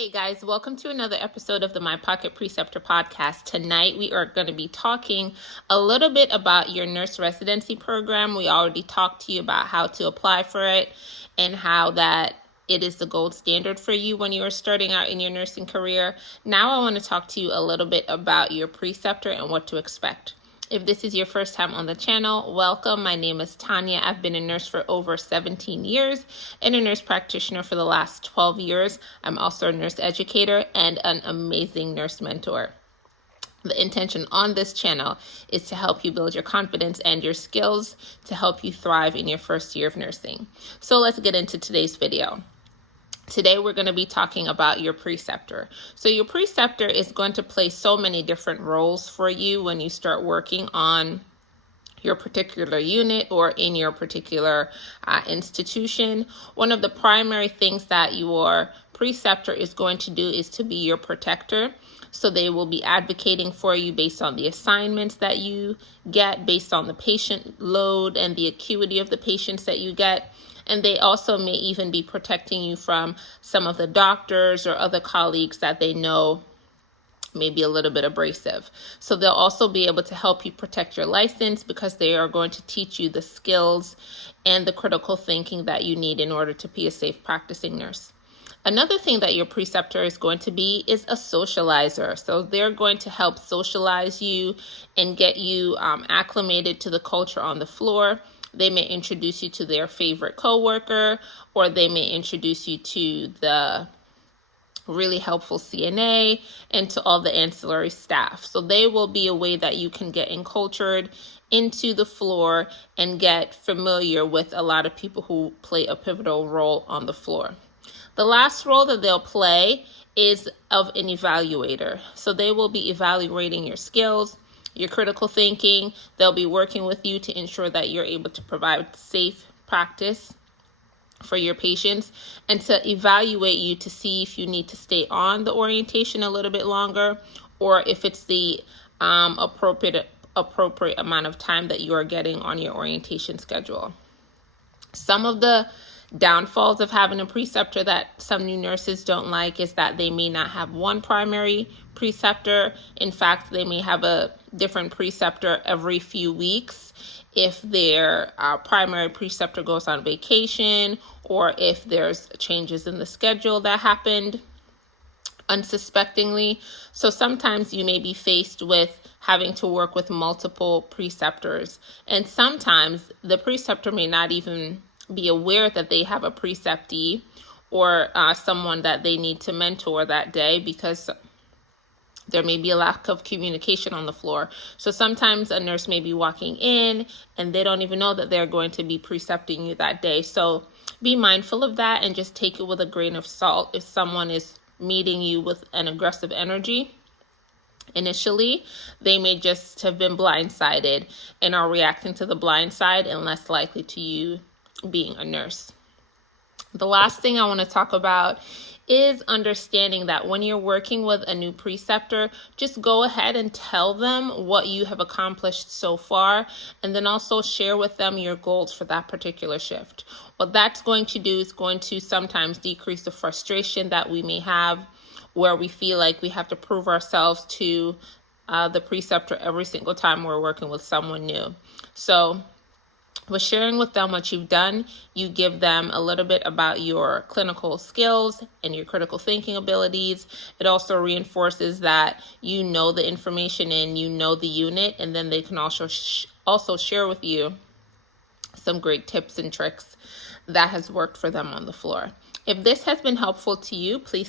Hey guys, welcome to another episode of the My Pocket Preceptor podcast. Tonight we are going to be talking a little bit about your nurse residency program. We already talked to you about how to apply for it and how that it is the gold standard for you when you are starting out in your nursing career. Now I want to talk to you a little bit about your preceptor and what to expect. If this is your first time on the channel, welcome. My name is Tanya. I've been a nurse for over 17 years and a nurse practitioner for the last 12 years. I'm also a nurse educator and an amazing nurse mentor. The intention on this channel is to help you build your confidence and your skills to help you thrive in your first year of nursing. So let's get into today's video. Today, we're going to be talking about your preceptor. So your preceptor is going to play so many different roles for you when you start working on your particular unit or in your particular institution. One of the primary things that your preceptor is going to do is to be your protector. So they will be advocating for you based on the assignments that you get, based on the patient load and the acuity of the patients that you get. And they also may even be protecting you from some of the doctors or other colleagues that they know may be a little bit abrasive. So they'll also be able to help you protect your license because they are going to teach you the skills and the critical thinking that you need in order to be a safe practicing nurse. Another thing that your preceptor is going to be is a socializer. So they're going to help socialize you and get you acclimated to the culture on the floor. They may introduce you to their favorite coworker, or they may introduce you to the really helpful CNA and to all the ancillary staff. So they will be a way that you can get encultured into the floor and get familiar with a lot of people who play a pivotal role on the floor. The last role that they'll play is of an evaluator. So they will be evaluating your skills, your critical thinking. They'll be working with you to ensure that you're able to provide safe practice for your patients and to evaluate you to see if you need to stay on the orientation a little bit longer or if it's the appropriate amount of time that you are getting on your orientation schedule. Some of the downfalls of having a preceptor that some new nurses don't like is that they may not have one primary preceptor. In fact, they may have a different preceptor every few weeks if their primary preceptor goes on vacation or if there's changes in the schedule that happened unsuspectingly. So sometimes you may be faced with having to work with multiple preceptors, and sometimes the preceptor may not even be aware that they have a preceptee or someone that they need to mentor that day because there may be a lack of communication on the floor. So sometimes a nurse may be walking in and they don't even know that they're going to be precepting you that day. So be mindful of that and just take it with a grain of salt. If someone is meeting you with an aggressive energy initially, they may just have been blindsided and are reacting to the blind side and less likely to you being a nurse. The last thing I want to talk about is understanding that when you're working with a new preceptor, just go ahead and tell them what you have accomplished so far, and then also share with them your goals for that particular shift. What that's going to do is going to sometimes decrease the frustration that we may have where we feel like we have to prove ourselves to the preceptor every single time we're working with someone new. So with sharing with them what you've done, you give them a little bit about your clinical skills and your critical thinking abilities. It also reinforces that you know the information and you know the unit, and then they can also share with you some great tips and tricks that has worked for them on the floor. If this has been helpful to you, please